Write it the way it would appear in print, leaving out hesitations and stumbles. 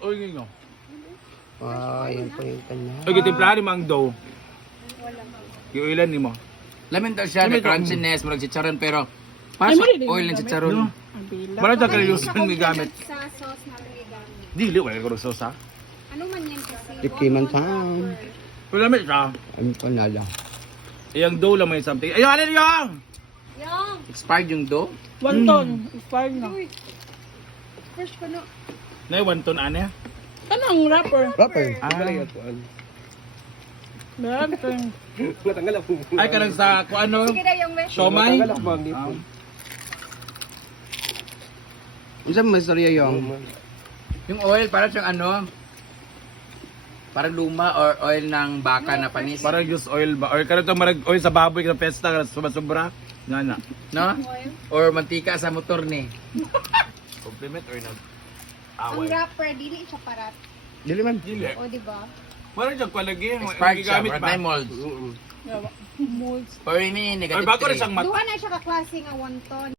Oy, ngayon. Yan pa yung kanya. Oy, gitimplahan mo ang dough. Yung ilan ni mo. Lamin daw siya, na crunchiness, marag chicharon, pero para sa oil ng chicharon. Wala siya kalayusan may gamit. Sa sauce na gamit. Dili, wala ko sauce ha. Ano man yan kasi? Tikiman time. Wala may siya. Ang panala. Iyang dough lang may something. Ayun, ano yung? Yung! Expired yung dough. Wonton, expired na. Uy! Fresh ko no. Na yung wonton ane. Anong wrapper? Rapper. Meron ito yung... Ay, kanang sa kung ano. Sige na yung mesh. Siomay. Isa mo istorya yung. Yung oil, para siyang ano, parang luma or oil ng baka na panis. Parang use oil ba? Or kanang itong marag oil sa baboy ng pesta. Sobra-sobra. Nga na. No? Or mantika sa motor ni. Compliment or nag Ang away? wrapper, dili siya parat. Dili man. Dili. O, di ba? Wala dyan kwa lagi. Expired siya, Gigamit para ba? tayo molds. Molds. Or may Or negative bago rin 3. siyang mata. Duha na siya kaklase nga wonton.